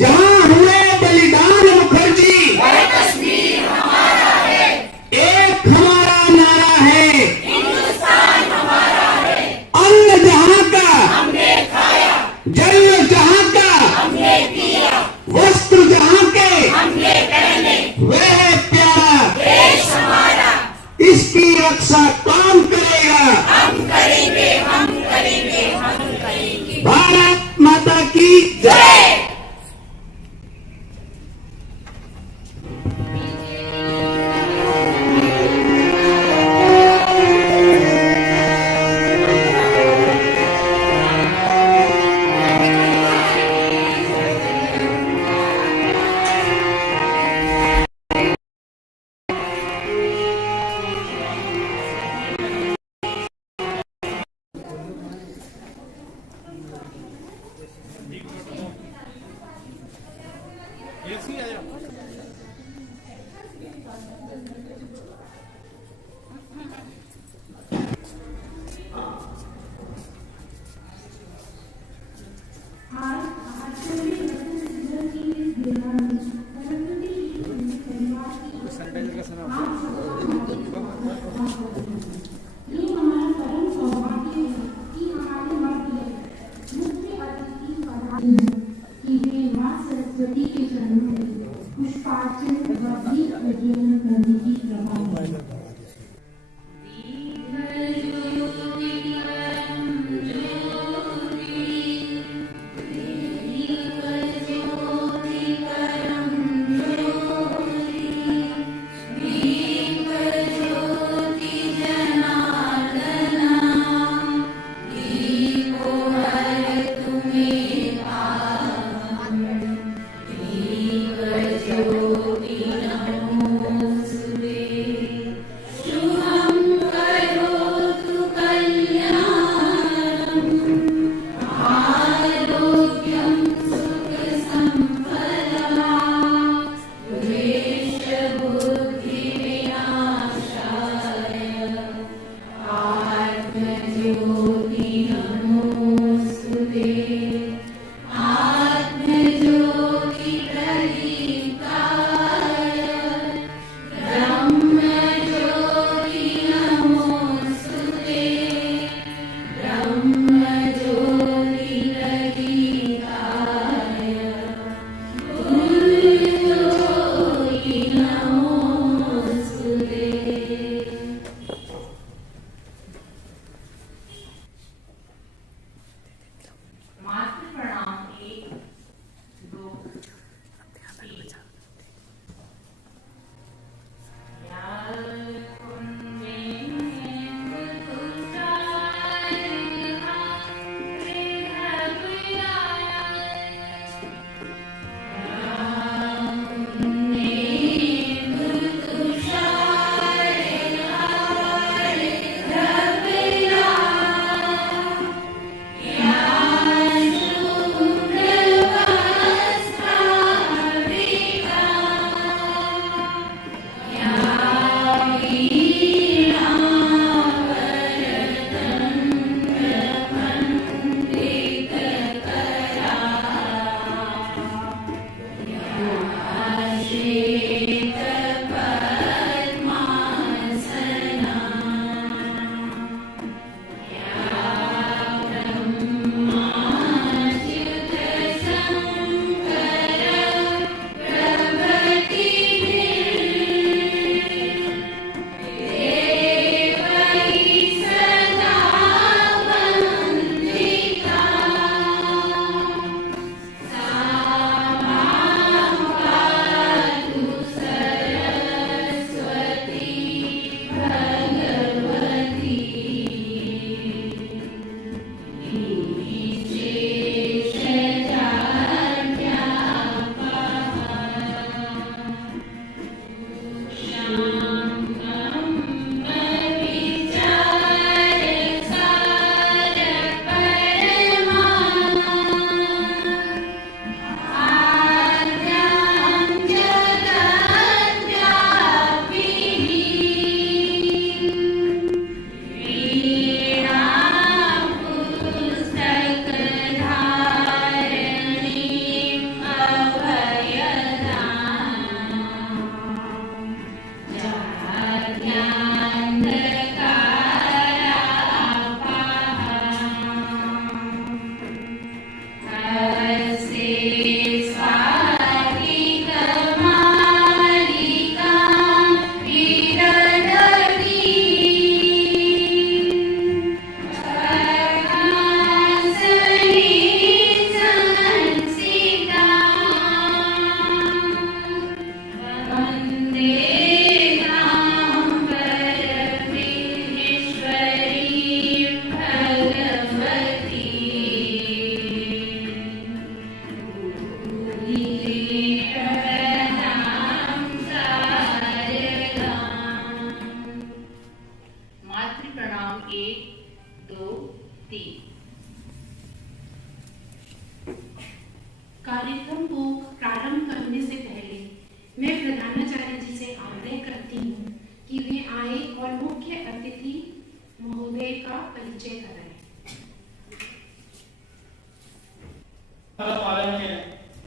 जहां हुए बलिदान मुखर्जी, वह कश्मीर हमारा है। एक हमारा नारा है, हिंदुस्तान हमारा है। अन्न जहां का हमने खाया, जल जहां का हमने पिया, वस्त्र जहां के हमने पहने। वह है प्यारा, देश हमारा, इसकी रक्षा कौन करेगा? हम करेंगे, हम करेंगे, हम करेंगे। भारत माता की जय। जय। सरस्वती के चरणों में पुष्पार्चन व दीप प्रज्वलन करने की कृपा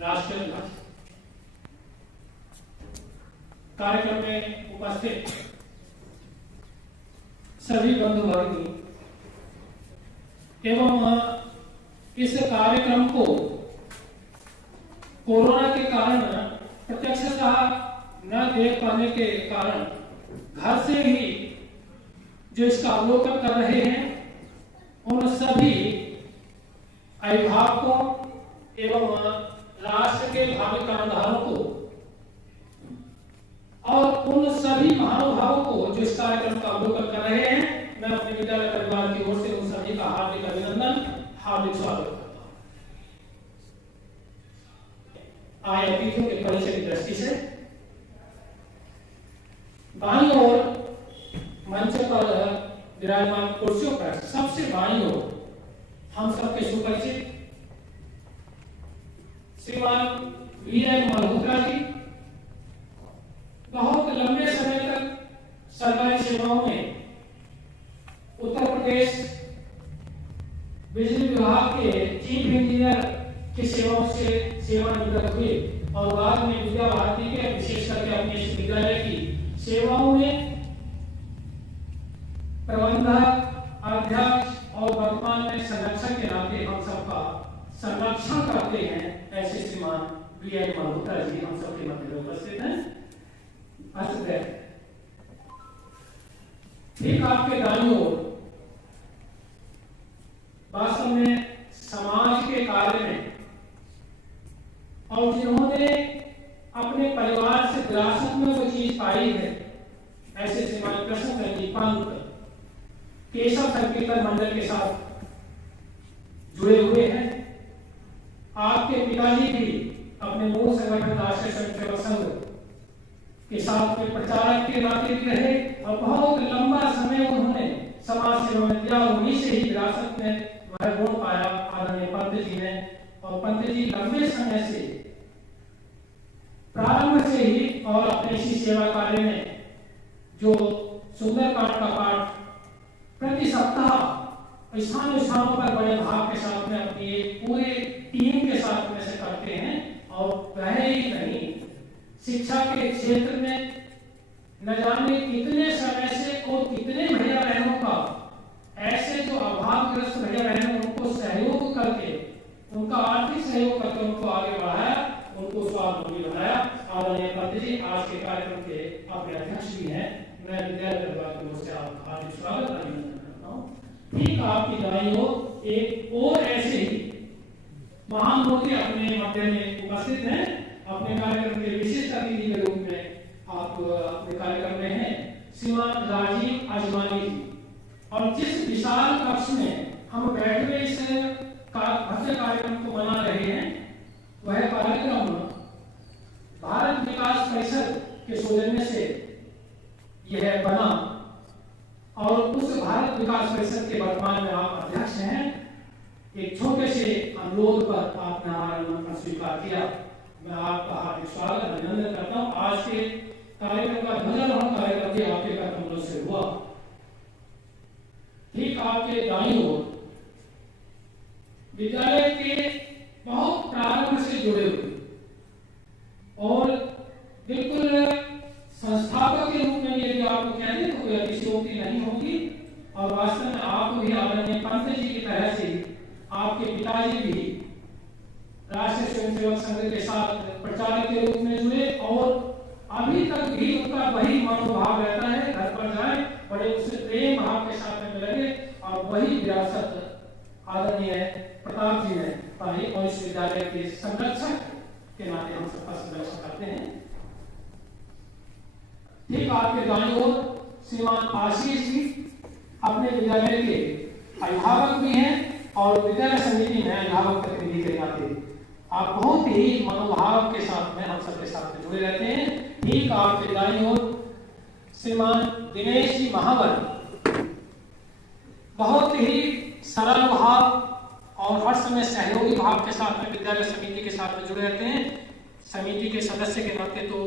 राष्ट्रीय ध्वज। कार्यक्रम में उपस्थित सभी बंधु भगिनी एवं इस कार्यक्रम को कोरोना के कारण प्रत्यक्षतः न देख पाने के कारण घर से ही जो इसका अवलोकन कर रहे हैं उन सभी अभिभावकों एवं राष्ट्र के भावी कर्णधारों को और उन सभी महानुभावों को जो इस कार्यक्रम का अवलोकन कर रहे हैं, मैं अपने विद्यालय परिवार की ओर से उन सभी का हार्दिक अभिनंदन, हार्दिक स्वागत करता हूं। आए अतिथियों के परिचय की दृष्टि से बाईं ओर मंच पर विराजमान कुर्सियों पर सबसे बाईं ओर हम सबके सुपरिचित श्रीमान वीएन मल्होत्रा जी, बहुत लंबे समय तक सरकारी सेवाओं में उत्तर प्रदेश बिजली विभाग के चीफ इंजीनियर की सेवाओं से सेवानिवृत्त हुए और बाद में विद्या भारती के विशेष करके अपने विद्यालय की सेवाओं में प्रबंधक, अध्यक्ष और वर्तमान में संरक्षक के नाते हम सबका संरक्षण करते हैं, ऐसे श्रीमान वीएन मल्होत्रा जी हम सबके मध्य में उपस्थित हैं। ठीक आपके दाईं ओर वास्तव में समाज के कार्य में और जिन्होंने अपने परिवार से विरासत में वो चीज पाई है, ऐसे श्रीमान कृष्ण जी पंत केशव संकीर्तन मंडल के साथ जुड़े हुए हैं। आपके पिताजी भी अपने मूल संगठन राष्ट्रीय स्वयंसेवक संघ के साथ में प्रचारक के नाते भी रहे और बहुत लंबा समय उन्होंने समाज सेवा में दिया। उन्हीं से ही विरासत में वह गुण पाया आदरणीय पंत जी ने, और पंत जी लंबे समय से प्रारंभ से ही और अपने इसी सेवा कार्य में जो सुंदरकांड का पाठ प्रति सप्ताह स्थानों पर बड़े भाव के साथ में अपनी पूरे टीम के साथ में से करते हैं। और वह ही नहीं, शिक्षा के क्षेत्र में न जाने कितने समय से और कितने भैया बहनों का ऐसे जो अभावग्रस्त भैया बहनों उनको सहयोग करके, उनका आर्थिक सहयोग करके उनको आगे बढ़ाया, उनको स्वावलंबी बनाया। आदरणीय पंत जी आज के कार्यक्रम के अपने अध्यक्ष भी हैं। मैं विद्यालय परिवार की ओर से आपका हार्दिक स्वागत अभिनंदन करता हूँ। ठीक आपकी दाईं ओर एक और ऐसे ही महान मूर्ति अपने मध्य में उपस्थित हैं। अपने कार्यक्रम के विशिष्ट अतिथि के रूप में आप अपने कार्यक्रम में हैं श्रीमान राजीव अजवानी जी। और जिस विशाल कक्ष में हम बैठे हुए इस भव्य कार्यक्रम को मना रहे हैं, वह कार्यक्रम भारत विकास परिषद के सौजन्य से यह बना और उस भारत विकास परिषद के वर्तमान में आप अध्यक्ष हैं। एक छोटे से अनुरोध पर आपने हमारा निमंत्रण स्वीकार किया। मैं आपका हार्दिक स्वागत अभिनंदन करता हूं। आज के कार्यक्रम का ध्वजारोहण कार्यक्रम भी आपके कदमों से हुआ। ठीक आपके दाईं ओर विद्यालय के बहुत प्रारंभ से जुड़े हुए और बिल्कुल संस्थापक के रूप में यदि आपको कहते तो कोई अतिशयोक्ति नहीं होगी। और वास्तव में आप भी आदरणीय पंत जी की तरह से आपके पिताजी भी राष्ट्रीय स्वयंसेवक संघ के साथ प्रचारक के रूप में जुड़े और अभी तक भी उनका वही मनोभाव रहता है। घर पर जाए बड़े उस प्रेम भाव के साथ में लगे और वही विरासत आदरणीय प्रताप जी ने पाई और इस विद्यालय के संरक्षक के नाते हम सबका संरक्षण करते हैं। ठीक आपके दाईं ओर श्रीमान आशीष जी अपने विद्यालय के अभिभावक भी हैं और विद्यालय समिति में अभिभावक प्रतिनिधि के नाते आप बहुत ही मनोभाव के साथ में हम सबके साथ में जुड़े रहते हैं। ठीक आपके दाईं ओर श्रीमान दिनेश जी महावर बहुत ही सरल भाव और हर समय सहयोगी भाव के साथ में विद्यालय समिति के साथ में जुड़े रहते हैं। समिति के सदस्य के नाते तो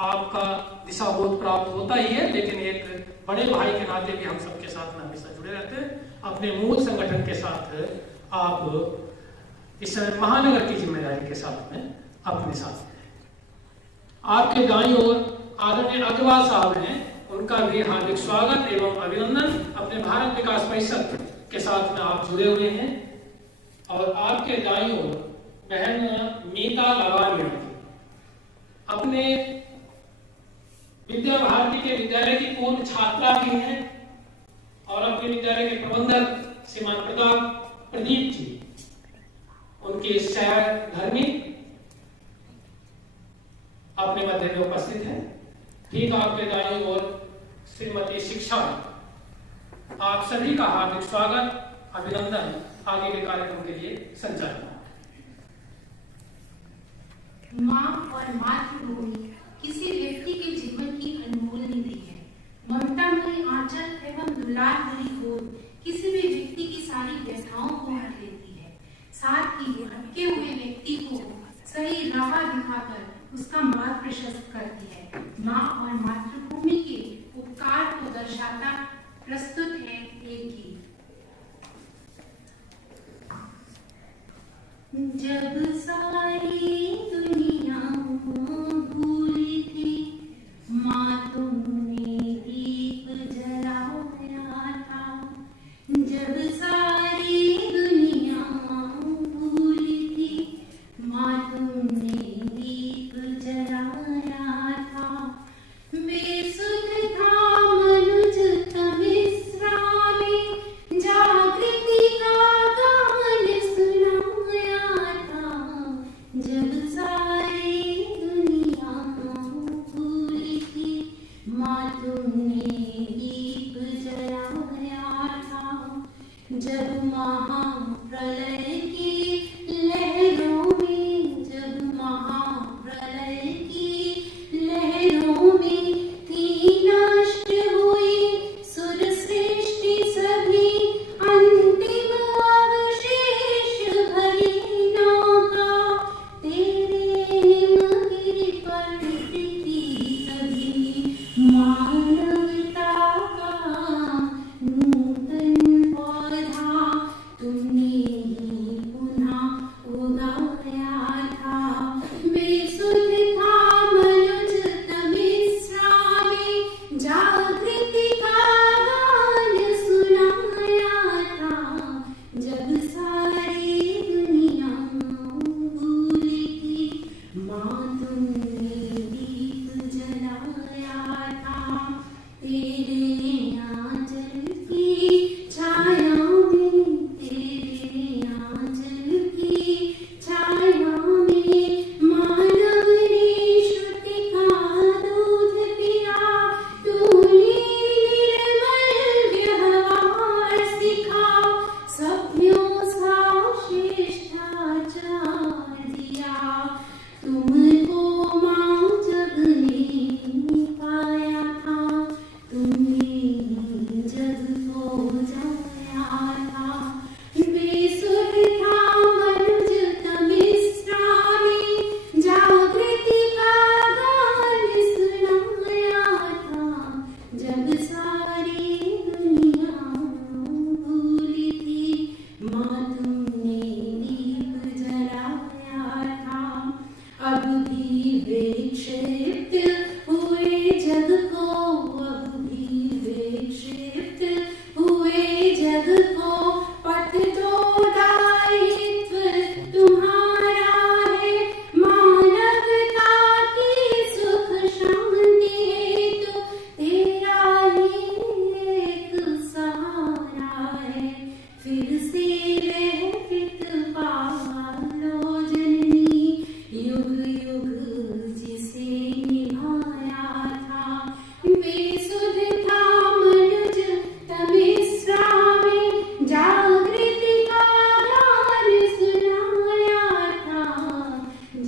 आपका दिशा बोध प्राप्त होता ही है, लेकिन एक बड़े भाई के नाते भी हम सबके साथ में हमेशा जुड़े रहते हैं। अपने मूल संगठन के साथ आप इस महानगर की जिम्मेदारी के साथ में अपने साथ। आपके दाईं ओर आदरणीय अग्रवाल साहब हैं, उनका भी हार्दिक स्वागत एवं अभिनंदन। अपने भारत विकास परिषद के साथ में आप जुड़े हुए हैं। और आपके दाईं ओर बहन मीता लवानिया अपने विद्या भारती के विद्यालय की पूर्व छात्रा भी हैं और अपने विद्यालय के प्रबंधक श्रीमान प्रदीप जी उनके सहधर्मी अपने मध्य में उपस्थित है। ठीक आपके दाईं ओर श्रीमती शिक्षा, आप सभी का हार्दिक स्वागत अभिनंदन आगे के कार्यक्रम के लिए संचालन। माँ और मातृभूमि किसी व्यक्ति के जीवन की अनमोल निधि है। ममता भरी आंचल एवं दुलार भरी गोद किसी भी व्यक्ति की सारी व्यथाओं को हर लेती है, साथ ही भटके हुए व्यक्ति को सही राह दिखाकर उसका मार्ग प्रशस्त करती है। माँ और मातृभूमि के उपकार को दर्शाता प्रस्तुत है एक गीत। जब सारी दुनिया भूली थी, माँ तुमने दीप जलाया था। जब सारी दुनिया भूली थी, माँ तुमने दीप जलाया था। बेसुध था मनुज तमिश्रामी, जागृति का गान सुनाया था। जब सारी दुनिया भूली थी, माँ तुमने दीप जलाया था। जब महाप्रलय की लहरों में, जब महाप्रलय की लहरों में थी नष्ट हुई सुर सृष्टि सभी, अंतिम अवशेष भरी नौका तेरे हिमगिरि पर टिकी कभी। मानवता का नूतन पौधा तुमने ही पुनः उगाया था। बेसुध था मनुज तमिश्रामी, जागृति का गान सुनाया था। जब सारी दुनिया भूली थी, माँ तुमने दीप जलाया था। तेरे आंचल की छाया में, तेरे आंचल की छाया में मानव ने श्रुति का दूध पिया। तूने निर्मल व्यवहार सिखा, सभ्यों सा शिष्टाचार दिया। तुमको माँ जग ने पाया था, तुमने जग को जाया था। बेसुध था मनुज तमिश्रामी, जागृति का गान सुनाया था। जब सारी दुनिया भूली थी, माँ तुमने दीप जलाया था। अब भी विक्षिप्त हुए जग को, अब भी विक्षिप्त हुए जग को पथ दो दायित्व तुम्हारा है। मानवता की सुख शांति हेतु तेरा ही एक सहारा है। फिर से लहरित पालो जननी, युग युग जिसे निभाया था। बेसुध था मनुज तमिश्रामी, जागृति का गान सुनाया था।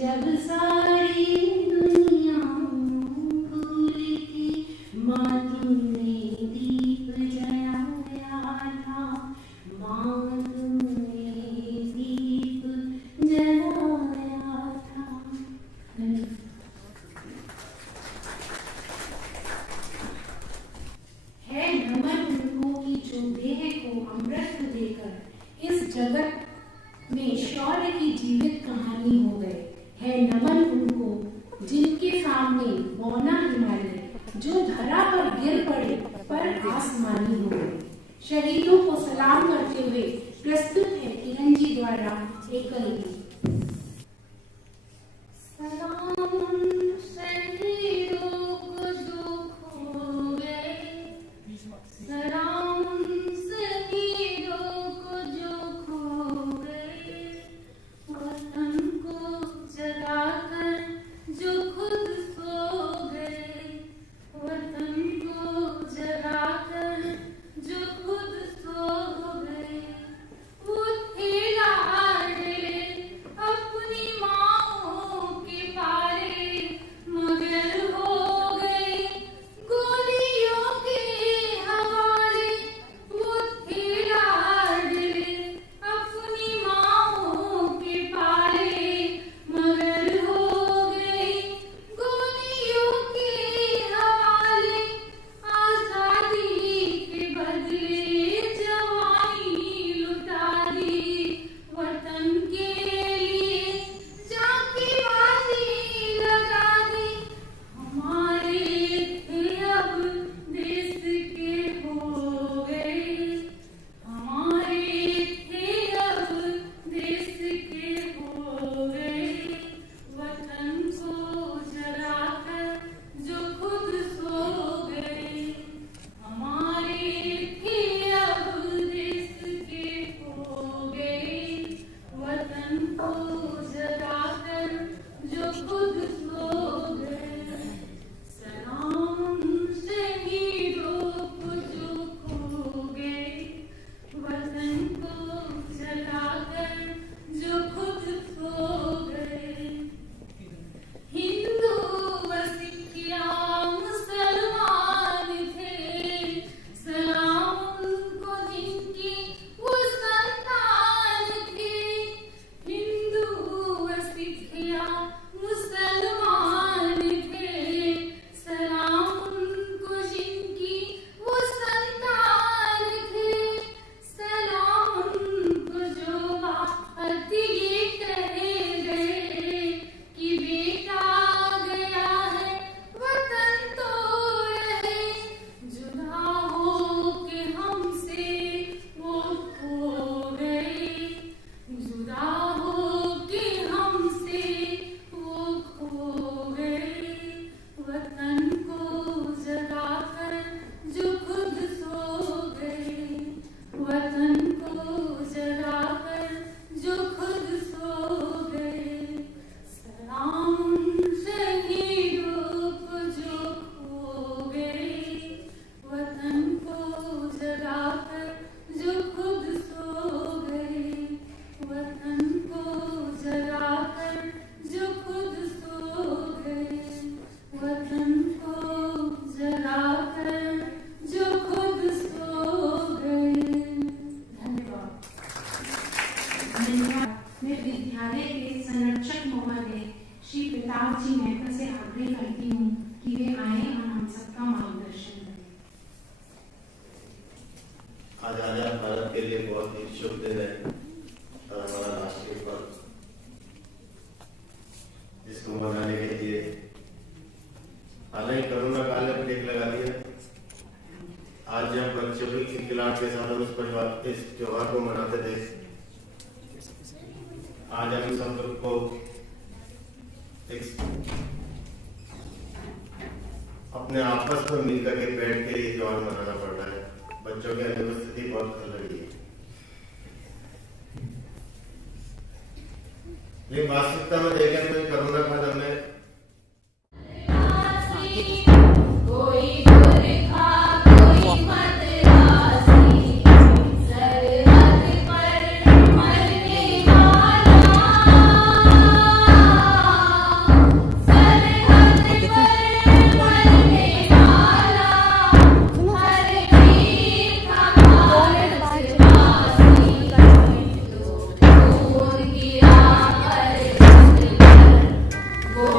जब सारी दुनिया भूली थी, माँ तुमने दीप जलाया था। माँ तुमने दीप जलाया था। नमन उनको जिनके सामने मौना हिमालय जो धरा पर गिर पड़े पर आसमानी हो गए। शहीदों को सलाम करते हुए प्रस्तुत है किरण जी द्वारा एकल गीत। सलाम शहीदों को जो खो गए, सलाम शहीदों को जो खो गए, वतन को जलाकर जो खुद सो गए, वतन को जलाकर जो खुद सो गए। वो थे लाडले अपनी माँओं के पाले, मगर हो गए गोलियों के हवाले। वो थे लाडले अपनी माँओं के पाले, मगर हो गए गोलियों के हवाले। आजादी के बदले जवानी लुटा दी, वतन के लिए जाके बाजी लगा दी। हमारे थे अब देश के हो गए, हमारे थे अब देश के हो गए। वतन को जलाकर जो खुद सो गए, हमारे थे अब देश के हो गए। वतन को जलाकर जो खुद सो गए। सलाम शहीदों को जो खो गए, वतन को जलाकर जो खुद सो गए। हिंदू व सिख या मुसलमान थे, सलाम उनको जिनकी वो संतान थे। हिंदू व सिख या मुसलमान थे, सलाम उनको जिनकी वो संतान थे। सलाम उनको जो बात ये कहे गए कि बेटा गया है वतन तो रहे। जुदा हो के हमसे वो खो गए, जुदा हो के हमसे वो खो गए। वतन को जलाकर जो खुद सो गए, वतन को जलाकर जो खुद सो गए। सलाम शहीदों को जो खो गए, वतन को जलाकर जो खुद सो गए। वतन को जलाकर जो खुद सो गए, वतन को जलाकर जो खुद सो गए। धन्यवाद। धन्यवाद। मैं विद्यालय के संरक्षक महोदय श्री प्रताप जी मेहता से आग्रह करती हूँ कि वे आए और हम सबका मार्गदर्शन करें। आज आजाद भारत के लिए बहुत ही शुभ दिन है और हमारा राष्ट्रीय पर्व, जिसको मनाने के लिए हालांकि कोरोना काल ने ब्रेक लगा दिया। आज जब बच्चों की खिलखिलाहट के साथ हम इस त्योहार को मनाते थे, आज हम सब लोग को अपने आपस में मिलकर के बैठ के ये त्योहार मनाना पड़ रहा है। बच्चों की अनुपस्थिति बहुत खल रही है, लेकिन वास्तविकता में देखें तो कोरोना काल हमें कोई बुरखा कोई मदरासी, सरहद पर मरने वाला, सरहद पर मरने वाला, हर वीर का भारतवासी। दूर गिरा पर वो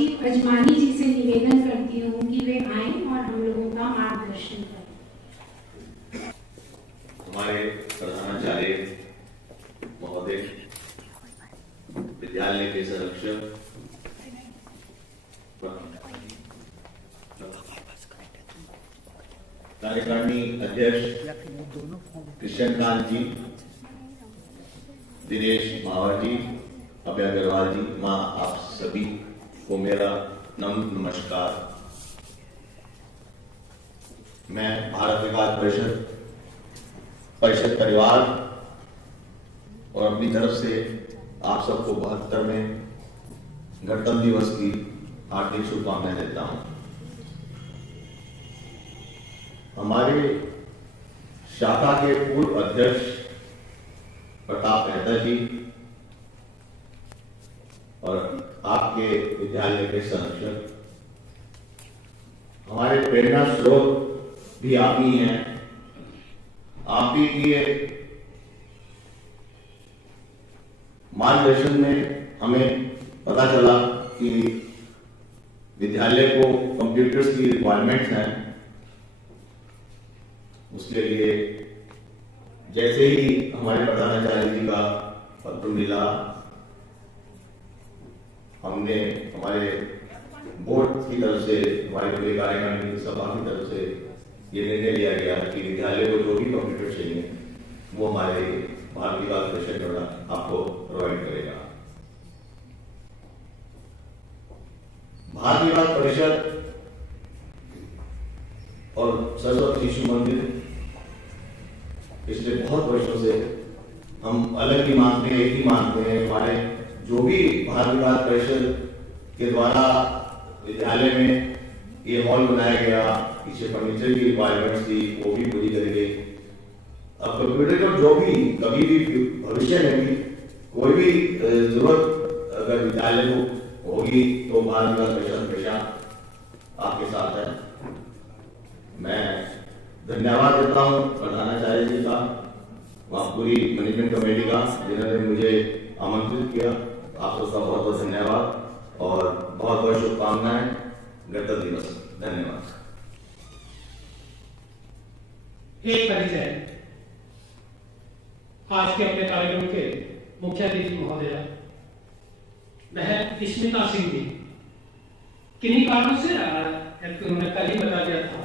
राजीव अजमानी जी से निवेदन करती हूँ कि वे आएं और हम लोगों का मार्गदर्शन करें। हमारे प्रधानाचार्य महोदय, विद्यालय के संरक्षक, कार्यकारिणी अध्यक्ष कृष्णकांत जी, दिनेश मावर जी, अभय अग्रवाल जी, माँ आप सभी को मेरा नम्र नमस्कार। मैं भारत विकास परिषद परिवार और अपनी तरफ से आप सबको 72वें गणतंत्र दिवस की हार्दिक शुभकामनाएं देता हूं। हमारे शाखा के पूर्व अध्यक्ष प्रताप मेहता जी और आपके विद्यालय के संरक्षक, हमारे प्रेरणा स्रोत भी आप ही हैं। आप ही के मार्गदर्शन में हमें पता चला कि विद्यालय को कंप्यूटर्स की रिक्वायरमेंट्स हैं। उसके लिए जैसे ही हमारे प्रधानाचार्य जी का पत्र मिला, हमने हमारे बोर्ड की तरफ से, हमारे पूरे कार्यकारिणी सभा की तरफ से ये निर्णय लिया गया कि विद्यालय को जो भी कंप्यूटर चाहिए वो हमारे भारत विकास परिषद द्वारा आपको प्रोवाइड करेगा। भारत विकास परिषद और सरस्वती शिशु मंदिर पिछले बहुत वर्षों से हम अलग ही मानते हैं, एक ही मानते हैं। हमारे जो भी भारत विकास परिषद के द्वारा विद्यालय में ये हॉल बनाया गया, पीछे फर्नीचर की रिक्वायरमेंट्स थी, वो भी पूरी करी गई। अब कंप्यूटर को जो भी कभी भी भविष्य में भी कोई भी जरूरत अगर विद्यालय को होगी तो भारत विकास परिषद हमेशा आपके साथ है। मैं धन्यवाद देता हूँ प्रधानाचार्य जी का, वहाँ पूरी मैनेजमेंट कमेटी का, जिन्होंने मुझे आमंत्रित किया। आप सबका बहुत बहुत धन्यवाद और बहुत बहुत शुभकामनाएं गणतंत्र दिवस। धन्यवाद। एक परिचय आज के अपने कार्यक्रम के मुख्य अतिथि महोदया वह स्मिता सिंह जी, किन्हीं कारणों से उन्होंने कल ही बता दिया था,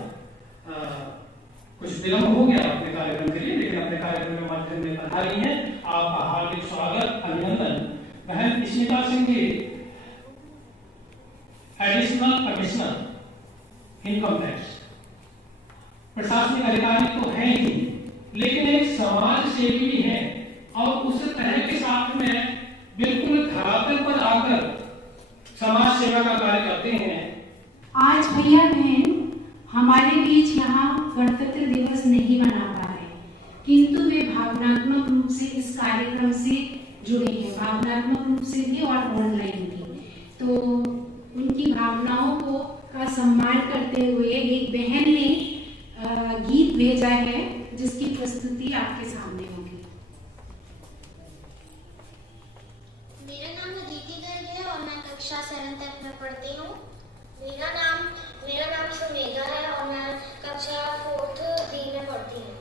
कुछ विलंब हो गया अपने कार्यक्रम के लिए, लेकिन अपने कार्यक्रम के माध्यम में बधाई है। आपका हार्दिक स्वागत, अभिनंदन। वह Smita Singh ji additional commissioner income tax, प्रशासनिक अधिकारी तो है ही, लेकिन एक समाज सेवी भी है और उस तरह के साथ में बिल्कुल धरातल पर आकर समाज सेवा का कार्य करते हैं। आज भैया बहन हमारे बीच यहाँ गणतंत्र दिवस नहीं मना पा रहे, किंतु वे भावनात्मक रूप से इस कार्यक्रम से जुड़े हैं, भावनात्मक रूप से भी और ऑनलाइन भी। तो उनकी भावनाओं को का सम्मान करते हुए एक बहन ने गीत भेजा है, जिसकी प्रस्तुति आपके सामने होगी। मेरा नाम अदिति गर्ग है और मैं कक्षा 7 तक में पढ़ती हूँ। मेरा नाम सुमेधा है और मैं कक्षा 4th D में पढ़ती हूँ।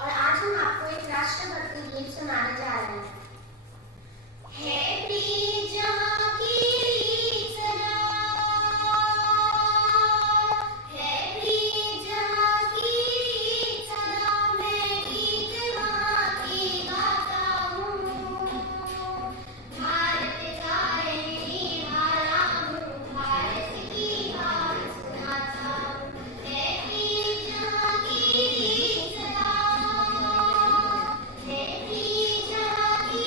और आज हम आपको एक राष्ट्रभक्ति गीत सुनाने जा रहे हैं। है प्रीत जहाँ की रीत सदा, है प्रीत जहाँ की रीत सदा, मैं गीत वहाँ की गाता हूँ। भारत का निभाया हूँ, भारत की बात सुनाता हूँ। है प्रीत जहाँ की रीत सदा, है प्रीत जहाँ की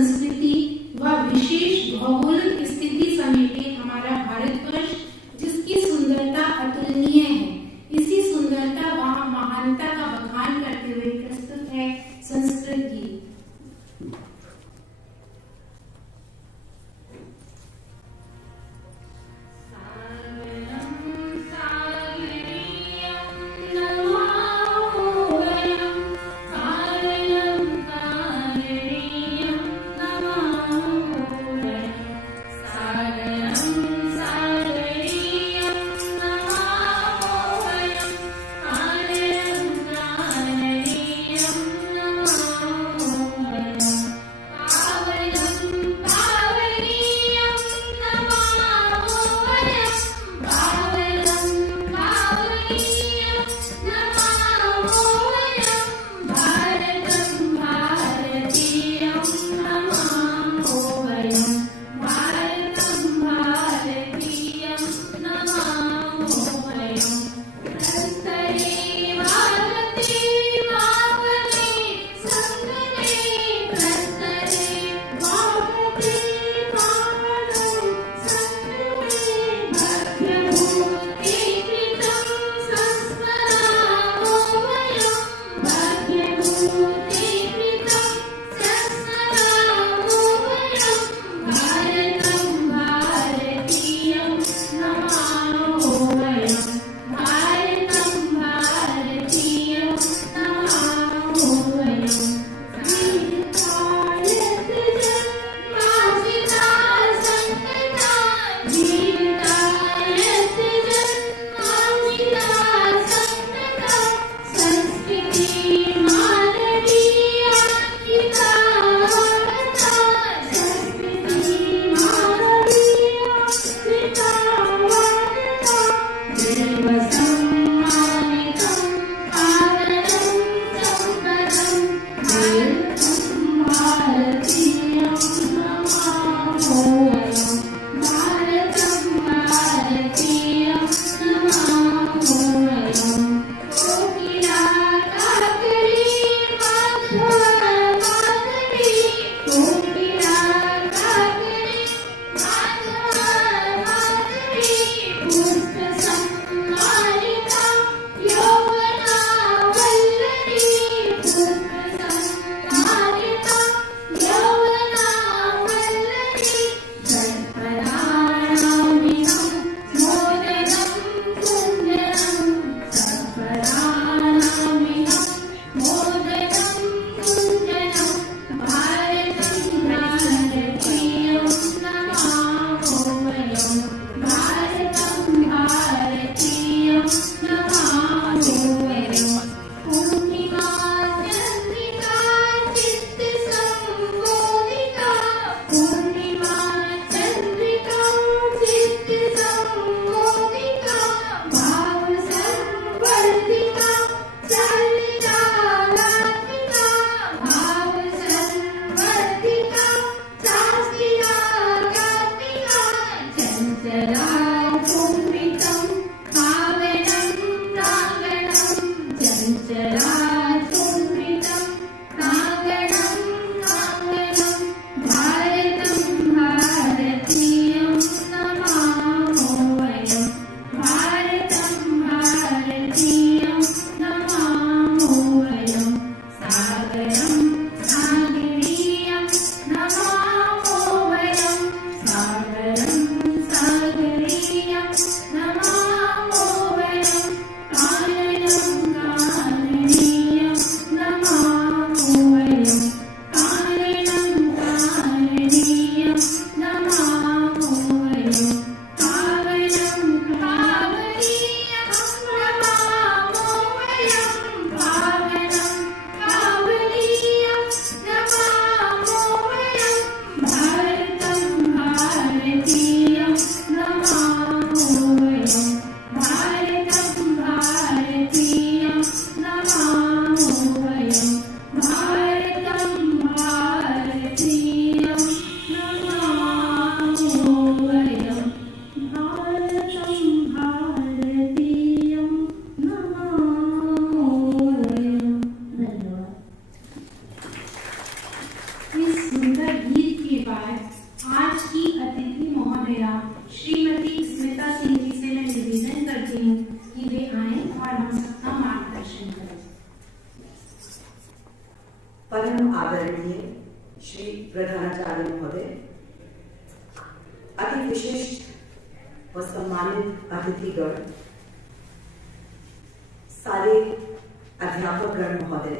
संस्कृति व विशेष भौगोलिक स्थिति समेटे हमारा भारतवर्ष, जिसकी सुंदरता अतुलनीय है। इसी सुंदरता व महानता का बखान करते हुए प्रस्तुत है संस्कृत गीत। प्राचार्य महोदय, अति विशिष्ट व सम्मानित अतिथिगण, सारे अध्यापकगण महोदय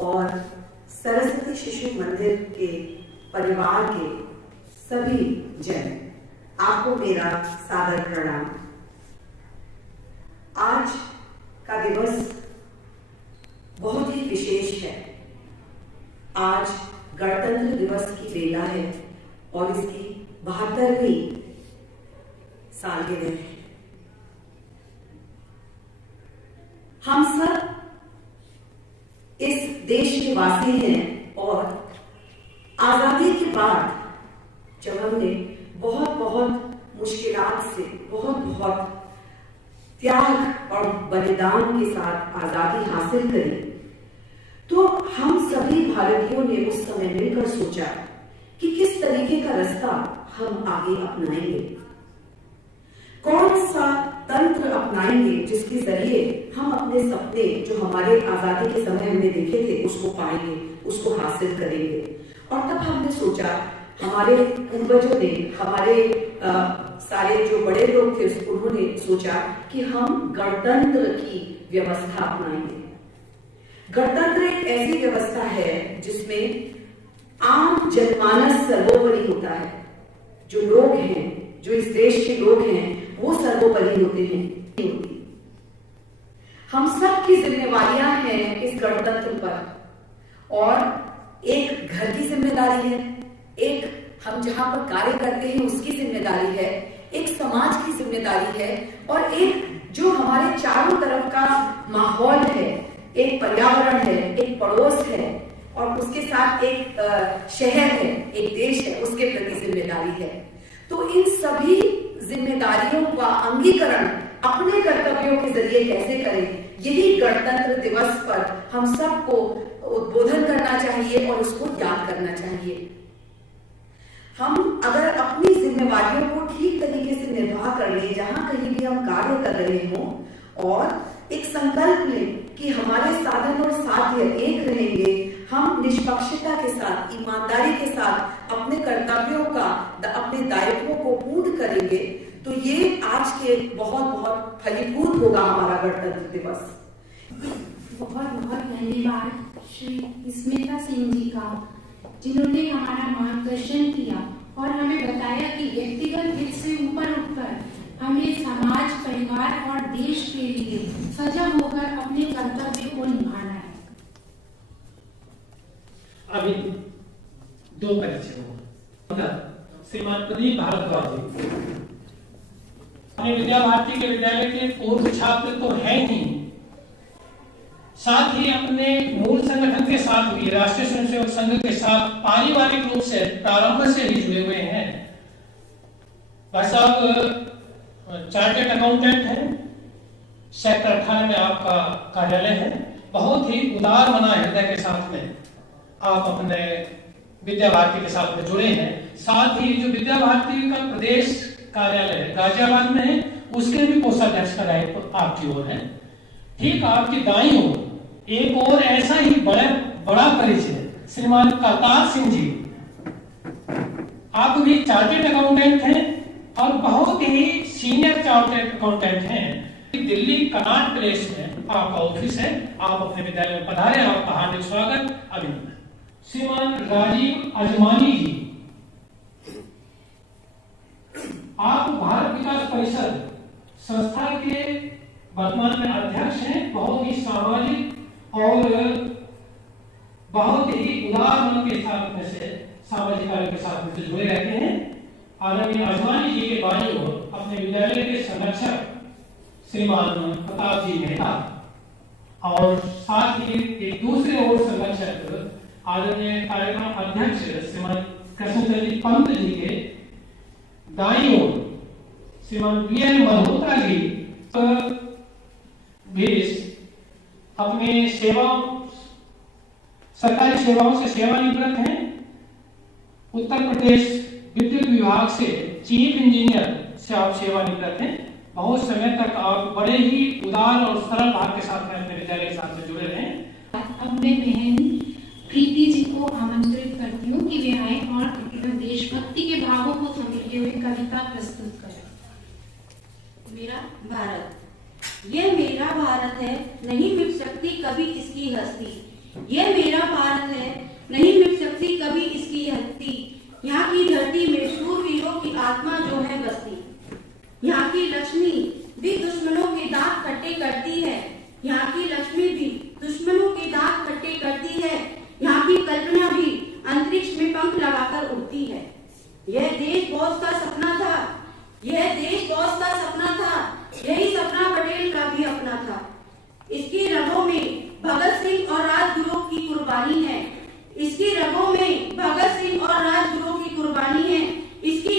और सरस्वती शिशु मंदिर के परिवार के सभी जन, आपको मेरा सादर प्रणाम। आज का दिवस बहुत ही विशेष है। आज गणतंत्र दिवस की बेला है और इसकी 72वीं सालगिरह है। हम सब इस देश के वासी हैं और आजादी के बाद जब हमने बहुत बहुत मुश्किलात से, बहुत त्याग और बलिदान के साथ आजादी हासिल करी, तो हम सभी भारतीयों ने उस समय मिलकर सोचा कि किस तरीके का रास्ता हम आगे अपनाएंगे, कौन सा तंत्र अपनाएंगे जिसके जरिए हम अपने सपने जो हमारे आजादी के समय हमने देखे थे उसको पाएंगे, उसको हासिल करेंगे। और तब हमने सोचा, हमारे पूर्वजों ने, हमारे सारे जो बड़े लोग थे उन्होंने सोचा कि हम गणतंत्र की व्यवस्था अपनाएंगे। गणतंत्र एक ऐसी व्यवस्था है जिसमें आम जनमानस सर्वोपरि होता है। जो लोग हैं, जो इस देश के लोग हैं, वो सर्वोपरि होते हैं। हम सब की जिम्मेवारियां हैं इस गणतंत्र पर, और एक घर की जिम्मेदारी है, एक हम जहां पर कार्य करते हैं उसकी जिम्मेदारी है, एक समाज की जिम्मेदारी है, और एक जो हमारे चारों तरफ का माहौल है, एक पर्यावरण है, एक पड़ोस है, और उसके साथ एक शहर है, एक देश है, उसके प्रति जिम्मेदारी है। तो इन सभी जिम्मेदारियों का अंगीकरण अपने कर्तव्यों के जरिए कैसे करें, यही गणतंत्र दिवस पर हम सबको उद्बोधन करना चाहिए और उसको याद करना चाहिए। हम अगर अपनी जिम्मेवारियों को ठीक तरीके से निर्वाह कर लें, जहां कहीं भी हम कार्य कर रहे हों, और एक संकल्प लें कि हमारे साधन और साध्य एक रहेंगे, हम निष्पक्षता के साथ, ईमानदारी के साथ अपने कर्तव्यों का, अपने दायित्वों को पूर्ण करेंगे, तो ये आज के बहुत फलीभूत होगा हमारा गणतंत्र दिवस। बहुत धन्यवाद श्री स्मिता सिंह जी का, जिन्होंने हमारा मार्गदर्शन किया और हमें बताया कि व्यक्तिगत हित से ऊपर उठकर हमें समाज, परिवार और देश के लिए सजग होकर अपने कर्तव्य को निभाना है। अभी दो परिचय हो। श्रीमान प्रदीप भारद्वाज अपने विद्या भारती के विद्यालय के पूर्व छात्र तो है ही, साथ ही अपने मूल संगठन के साथ भी, राष्ट्रीय स्वयंसेवक संघ के साथ पारिवारिक रूप से प्रारंभ से ही जुड़े हुए हैं। भाई साहब चार्टर्ड अकाउंटेंट हैं, सेक्टर 18 में आपका कार्यालय है। बहुत ही उदार मना हृदय के साथ में आप अपने विद्या भारती के साथ में जुड़े हैं। साथ ही जो विद्या भारती का प्रदेश कार्यालय गाजियाबाद में है, उसके भी कोषाध्यक्ष का दायित्व आपकी ओर है। ठीक आपकी दाईं ओर एक और ऐसा ही बड़ा परिचय, श्रीमान करतार सिंह जी। आप भी चार्टर्ड अकाउंटेंट हैं और बहुत ही सीनियर चार्टर्ड अकाउंटेंट हैं। दिल्ली कनाट प्लेस में आपका ऑफिस है। आप अपने विद्यालय में पधारे, आपका हार्दिक स्वागत, अभिनंदन। श्रीमान राजीव अजमानी जी, आप भारत विकास परिषद संस्था के वर्तमान में अध्यक्ष हैं। बहुत ही सामाजिक और बहुत ही उदार मन के साथ में से सामाजिक कार्य के साथ में से जुड़े रहते हैं। आदरणीय अजमानी जी के बाईं ओर अपने विद्यालय के संरक्षक श्रीमान प्रताप जी मेहता, और साथ ही एक दूसरे ओर संरक्षक आदरणीय कार्यक्रम अध्यक्ष श्रीमान कृष्णचंद्र जी पंत जी के दाईं ओर श्रीमान वीएन मल्होत्रा जी भी अपने सरकारी सेवाओं से सेवानिवृत्त हैं। उत्तर प्रदेश विद्युत विभाग से चीफ इंजीनियर से आप सेवानिवृत्त हैं। बहुत समय तक आप बड़े ही उदार और सरल भाव के साथ में अपने विद्यालय के साथ में जुड़े रहे। अब मैं बहन प्रीति जी को आमंत्रित करती हूँ कि वे आए और एकदम देशभक्ति के भावों को समेटे हुए कविता प्रस्तुत करें। मेरा भारत, ये मेरा भारत है, नहीं मिट सकती कभी इसकी हस्ती। ये मेरा भारत है, नहीं मिट सकती कभी इसकी हस्ती। यहाँ की धरती में शूरवीरों की आत्मा जो है बसती। यहाँ की लक्ष्मी भी दुश्मनों के दांत खट्टे करती है। यहाँ की लक्ष्मी भी दुश्मनों के दांत खट्टे करती है। यहाँ की कल्पना भी अंतरिक्ष में पंख लगाकर उड़ती है। यह देश बोस का सपना था, यह देश बोस का सपना था, यही सपना पटेल का भी अपना था। इसकी रगों में भगत सिंह और राजगुरु की कुर्बानी है। इसकी रगों में भगत सिंह और राजगुरु की कुर्बानी है। इसकी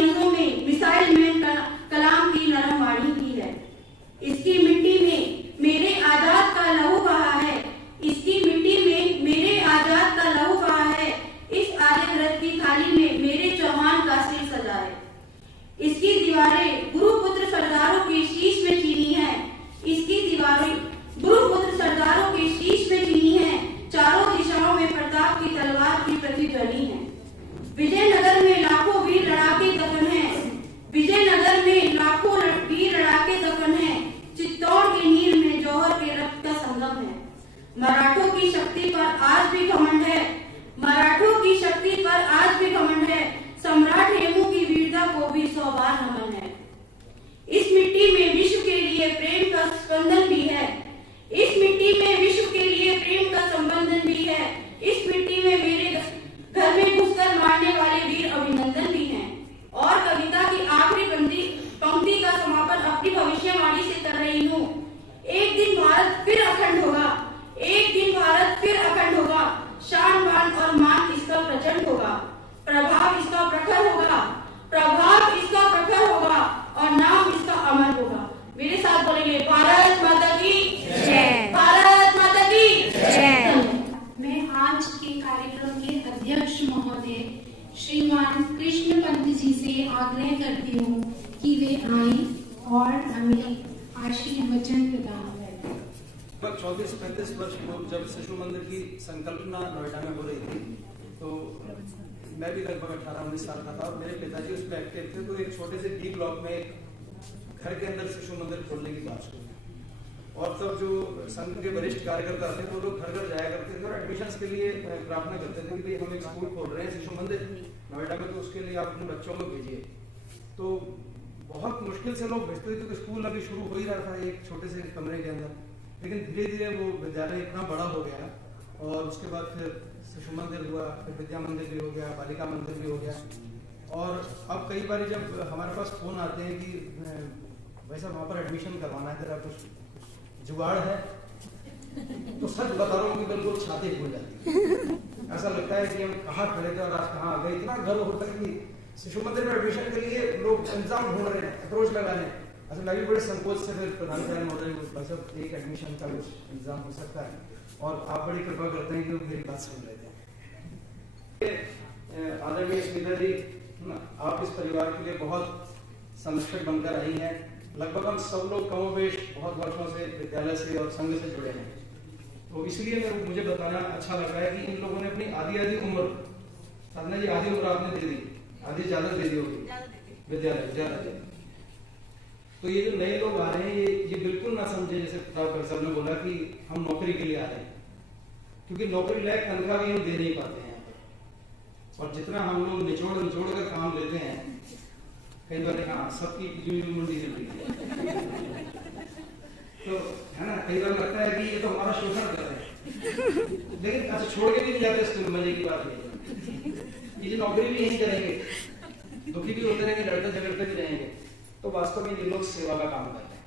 नसों में मिसाइल मैन कलाम की नरम वाणी की है। इसकी मिट्टी में मेरे आजाद का लहू बहा है। इसकी मिट्टी में मेरे आजाद का लहू बहा है। इस आजाद रथ की थाली में मेरे चौहान का सिर सजा है। इसकी दीवारें गुरुपुत्र सरदारों के शीश में चीनी है। इसकी दीवारें गुरुपुत्र सरदारों के शीश में चीनी है। चारों दिशाओं में प्रताप की तलवार की प्रतिध्वनि है। विजयनगर में लाखों वीर लड़ाके दफन है। विजयनगर में लाखों वीर लड़ाके दफन है। चित्तौड़ के नीर में जौहर के रक्त का संगम है। मराठों की शक्ति पर आज भी घमंड है। मराठों की शक्ति पर आज भी घमंड है। सम्राट हेमू की वीरता को भी 100 बार नमन है। इस मिट्टी में विश्व के लिए प्रेम का स्पंदन भी है। इस मिट्टी में विश्व के लिए प्रेम का संबंधन भी है। इस मिट्टी में मेरे घर में घुसकर मारने वाले वीर अभिनंदन भी हैं। और कविता की आखिरी पंक्ति का समापन अपनी भविष्यवाणी से कर रही हूँ। एक दिन भारत फिर अखंड होगा। एक दिन भारत फिर अखंड होगा। शान बान और मान इसका प्रचंड होगा। प्रभाव इसका प्रखर होगा। प्रभाव इसका प्रखर होगा और नाम इसका अमर होगा। मेरे साथ बोलेंगे, भारत माता की जय। भारत माता की जय। मैं आज के कार्यक्रम के अध्यक्ष महोदय श्रीमान कृष्ण पंत जी से आग्रह करती हूँ कि वे आएं और हमें आशीर्वचन प्रदान करें। लगभग 34 से 35 वर्ष पूर्व जब शिशु मंदिर की संकल्पना नोएडा में हो रही थी, तो मैं भी लगभग 18-19 साल का था और मेरे पिताजी उसमें एक्टिव थे। तो एक छोटे से डी ब्लॉक में घर के अंदर शिशु मंदिर खोलने की बात हुई। और तब जो संघ के वरिष्ठ कार्यकर्ता थे वो लोग घर घर जाया करते थे और एडमिशन के लिए प्रार्थना करते थे कि हम एक स्कूल खोल रहे हैं शिशु मंदिर नोएडा में, तो उसके लिए आप अपने बच्चों को भेजिए। तो बहुत मुश्किल से लोग भेजते थे क्योंकि स्कूल अभी शुरू हो ही रहा था एक छोटे से कमरे के अंदर। लेकिन धीरे धीरे वो विद्यालय इतना बड़ा हो गया और उसके बाद फिर शिशु मंदिर हुआ, फिर विद्या मंदिर भी हो गया, बालिका मंदिर भी हो गया। और अब कई बार जब हमारे पास फोन आते हैं कि भाई साहब वहाँ पर एडमिशन करवाना है, तेरा कुछ जुगाड़ है, तो सच बता रहा हूँ कि बिल्कुल छाती फूल जाती है। ऐसा लगता है कि हम कहाँ खड़े थे और आज कहाँ आ गए। इतना गर्व होता है कि शिशु मंदिर में एडमिशन के लिए लोग इंतजाम ढूंढ रहे हैं, अप्रोच लगा रहे हैं। अच्छा, मैं भी बड़े संकोच से फिर प्रधानाचार्य महोदय एक एडमिशन का कुछ इंतजाम हो सकता है और आप बड़ी कृपा करते हैं कि वो मेरी बात सुन रहे थे। आदरणीय स्मिता जी, आप इस परिवार के लिए बहुत संरक्षक बनकर आई हैं। लगभग हम सब लोग कमोबेश बहुत वर्षों से विद्यालय से और संघ से जुड़े हैं, तो इसलिए मुझे बताना अच्छा लग रहा है कि इन लोगों ने अपनी आधी उम्र, साधना जी आधी उम्र आपने दे दी, आधी ज्यादा दे दी होगी विद्यालय ज्यादा। तो ये जो नए लोग आ रहे हैं ये बिल्कुल ना समझे जैसे प्रताप साहब ने बोला कि हम नौकरी के लिए आ रहे हैं, क्योंकि नौकरी लायक तनख्वाह भी हम दे नहीं पाते हैं। और जितना हम लोग निचोड़ कर काम लेते हैं, कई बार हाँ सबकी मुंडी से तो है ना, कई बार लगता है कि ये तो हमारा शोषण कर रहे हैं। लेकिन अच्छा छोड़ के भी नहीं जाते स्कूल। मजे की बात है ये नौकरी भी यही करेंगे, दुखी भी होते रहेंगे, लड़ते झगड़ते भी रहेंगे। तो वास्तव में ये लोग सेवा का काम करते हैं।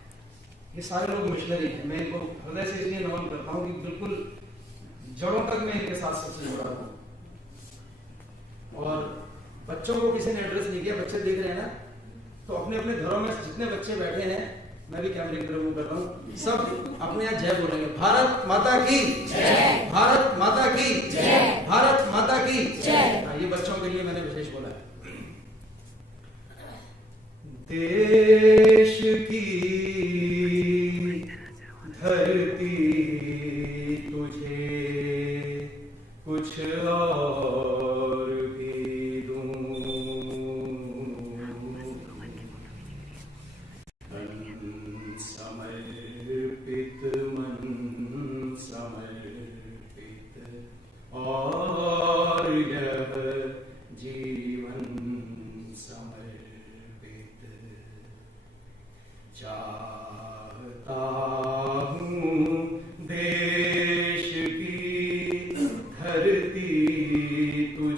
ये सारे लोग मिशनरी हैं। मैं इनको हृदय से इसलिए नमन करता हूँ कि बिल्कुल जड़ों तक मैं इनके साथ सबसे जुड़ा हूँ। और बच्चों को किसी ने एड्रेस नहीं किया, बच्चे देख रहे हैं ना, तो अपने अपने घरों में जितने बच्चे बैठे हैं, मैं भी कैमरे की रिव्यू कर रहा हूँ, सब अपने यहाँ जय बोलेंगे, भारत माता की जय, भारत माता की जय, भारत माता की जय। ये बच्चों के लिए मैंने विशेष बोला है। देश की धरती तुझे कुछ और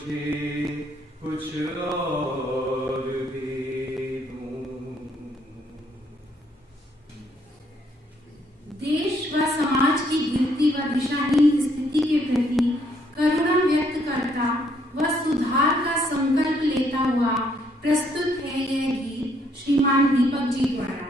तुझे कुछ और भी दूं। देश व समाज की गिरती व दिशाहीन स्थिति के प्रति करुणा व्यक्त करता व सुधार का संकल्प लेता हुआ प्रस्तुत है यह गीत श्रीमान दीपक जी द्वारा।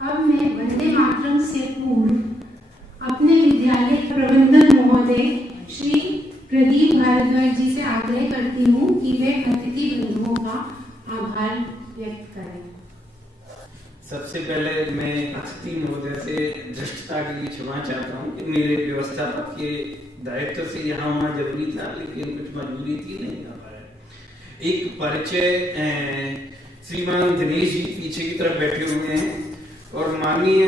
अब मैं वंदे मातरम से पूर्व अपने विद्यालय प्रबंधन महोदय श्री प्रदीप भारद्वाज जी से आग्रह करती हूँ कि वे अतिथि बंधुओं का आभार व्यक्त करें। सबसे पहले मैं अतिथि महोदय से धृष्टता के लिए क्षमा चाहता हूँ कि मेरे व्यवस्थापक के दायित्व से यहाँ होना जरूरी था, लेकिन कुछ मजबूरी थी, नहीं आ पाया। एक परिचय, श्रीमान दिनेश जी पीछे की तरफ बैठे हुए हैं और माननीय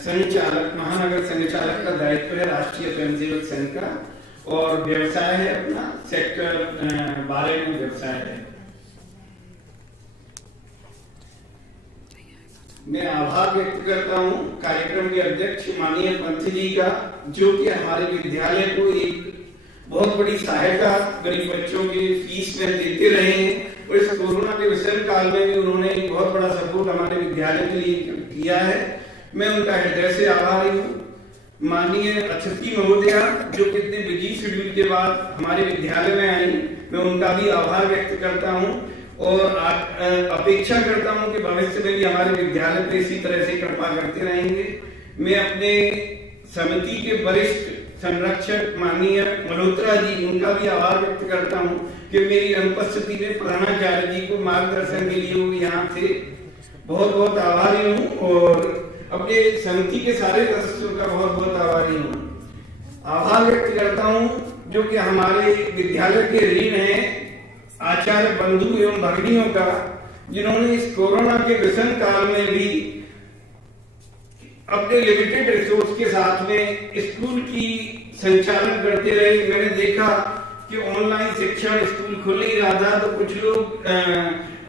संचालक, महानगर संचालक का दायित्व है राष्ट्रीय स्वयंसेवक संघ का, और व्यवसाय है अपना सेक्टर 12 में व्यवसाय है। मैं आभार व्यक्त करता हूँ कार्यक्रम के अध्यक्ष माननीय पंत जी का, जो कि हमारे विद्यालय को एक बहुत बड़ी सहायता गरीब बच्चों की फीस में देते रहे हैं, और इस कोरोना के विषम काल में भी उन्होंने एक बहुत बड़ा सपोर्ट हमारे विद्यालय के लिए किया है। मैं उनका हृदय से आभारी हूँ। माननीय अतिथि महोदया, जो कितने बिजी शेड्यूल के बाद हमारे विद्यालय में आई, मैं उनका भी आभार व्यक्त करता हूँ और अपेक्षा करता हूँ कि भविष्य में भी हमारे विद्यालय पे इसी तरह से कृपा करते रहेंगे। मैं अपने समिति के वरिष्ठ संरक्षक माननीय मल्होत्रा जी, उनका भी आभार व्यक्त करता हूँ कि मेरी अनुपस्थिति में प्रधानाचार्य जी को मार्गदर्शन के लिए वो यहाँ थे। बहुत बहुत आभारी हूँ और अपने समिति के सारे सदस्यों का बहुत बहुत आभारी हूँ। आभार व्यक्त करता हूँ जो कि हमारे विद्यालय के ऋण हैं आचार्य बंधु एवं भगिनियों का, जिन्होंने इस कोरोना के विषम काल में भी अपने लिमिटेड रिसोर्स के साथ में स्कूल की संचालन करते रहे। मैंने देखा कि ऑनलाइन शिक्षण स्कूल खुल ही रहा था, तो कुछ लोग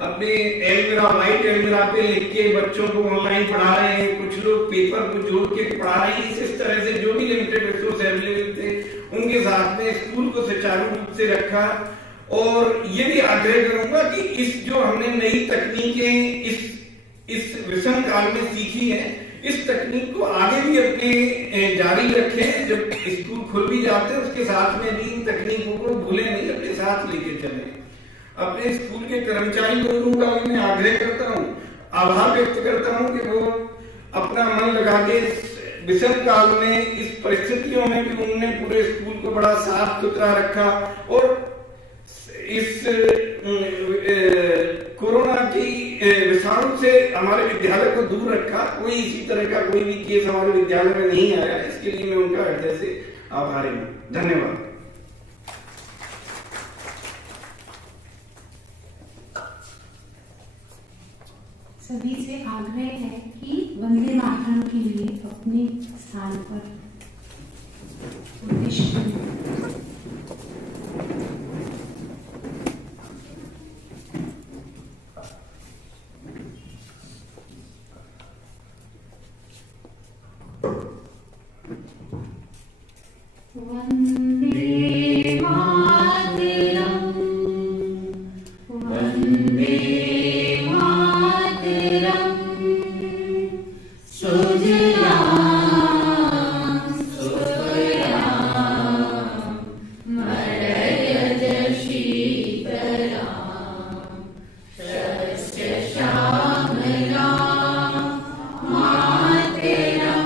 अपने एलमिरा, व्हाइट एलमिरा पे लिख के बच्चों को ऑनलाइन पढ़ा रहे हैं, कुछ लोग पेपर को जोड़ के पढ़ा रहे हैं। इस तरह से जो भी लिमिटेड रिसोर्स अवेलेबल थे, उनके साथ में स्कूल को सुचारू रूप से रखा। और ये भी आग्रह करूंगा कि इस जो हमने नई तकनीकें इस विषम काल में सीखी है, इस तकनीक को आगे भी अपने जारी रखें। जब स्कूल खुल भी जाते हैं, उसके साथ में भी इन तकनीकों को भूलें नहीं, अपने साथ लेके चलें। अपने स्कूल के कर्मचारी लोगों का भी मैं आग्रह करता हूँ, आभार व्यक्त करता हूँ कि वो अपना मन लगा के विषम काल में इस परिस्थितियों में भी उन्होंने पूरे स्कूल को बड़ा साफ सुथरा रखा और इस कोरोना की विषाणु से हमारे विद्यालय को दूर रखा। कोई इसी तरह का कोई भी केस हमारे विद्यालय में नहीं आया, इसके लिए मैं उनका हृदय से आभारी हूँ। धन्यवाद। सभी से आग्रह है कि वंदे मातरम के लिए अपने स्थान पर उत्कृष्ट वंदे मातरम, वंदे मातरम, सुजलां सुफलां मलयज शीतलां शस्य श्यामलां मातरं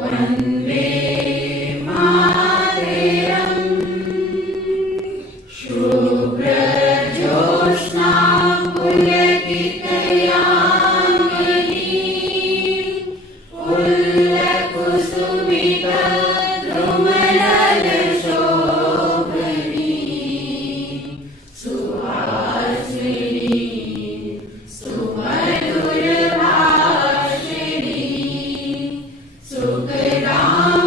वन्दे शुभ्रजोत्स्ना पुलकितयामिनी पुल्लकुसुमितद्रुमदलशोभनी सुहासिनी सुमधुरभाषिणी सुखदां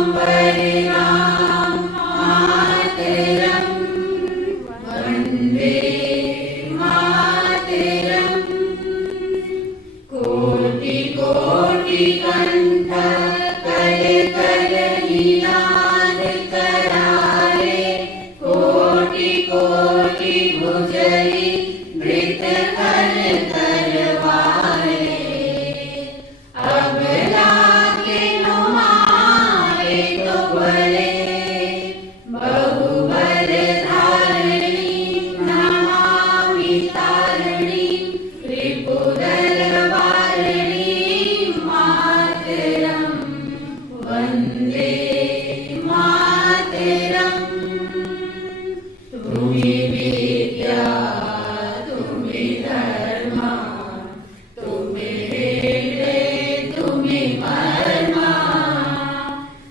याद कराए, कोटि कोटि भुजई वृत कर करवाए। अब लाके नुमाए तो बले, बहुबर धारणी नमामि तारिणी, त्रिपुदल वारिणी मातरम, वंदे मातरम। तुम्हि विद्या तुम्हि धर्म, तुम्हि वेद तुम्हि मर्मा,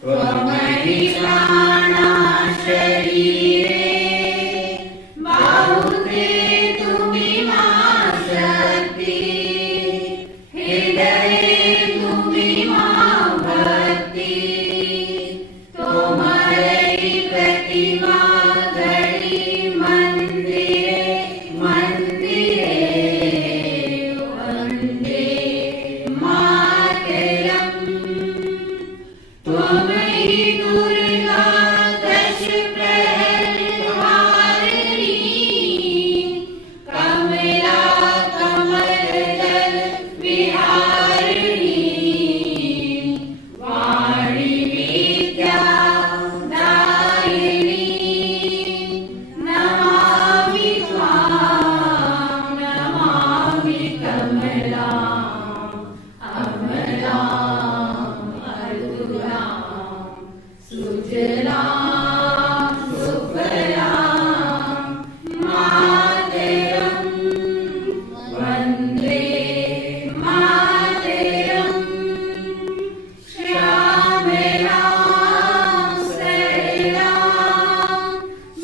त्वमहि प्राणा शरीरे, बाहुते तुम्हि मा शक्ति, हृदये तुम्हि मा भक्ति। तुम्हारी प्रतिमा घड़ी मंदिरे मंदिरे, वंदे मातरम। तुम ही दुर्गा दश प्रहर हारिणी, कमला कमल दल विहारिणी, वाणी विद्या दायिनी, नमामि त्वां नमामि कमलां, अमलां अतुलां, सुजलां सुफलां मातरं, वन्दे मातरं। श्यामलां सरलां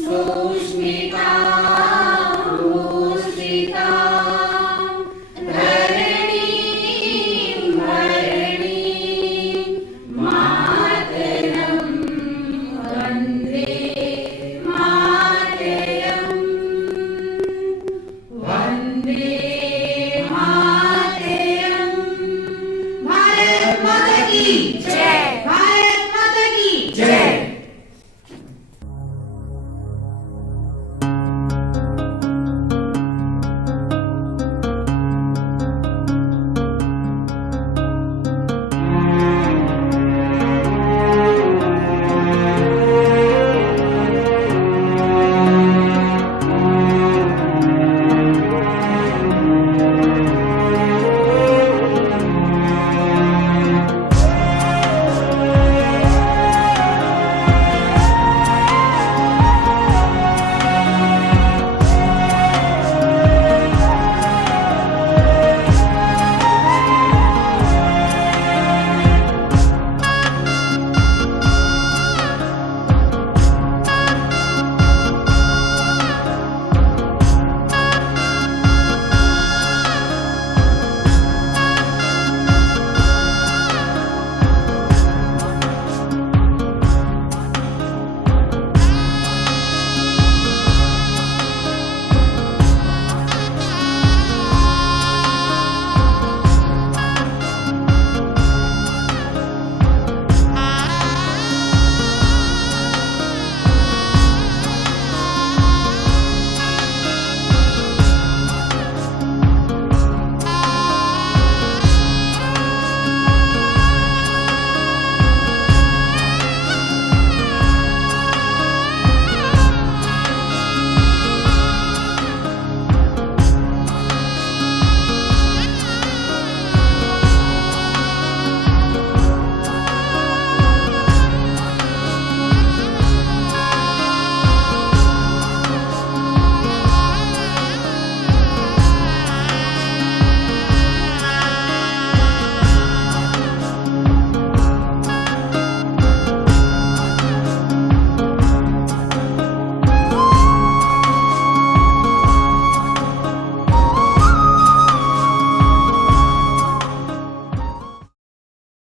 सुष्मितां भूषितां, धरणीं भरणीं मातरं, वन्दे मातरं, वन्दे मातरं। भारत माता की जय, भारत माता की जय।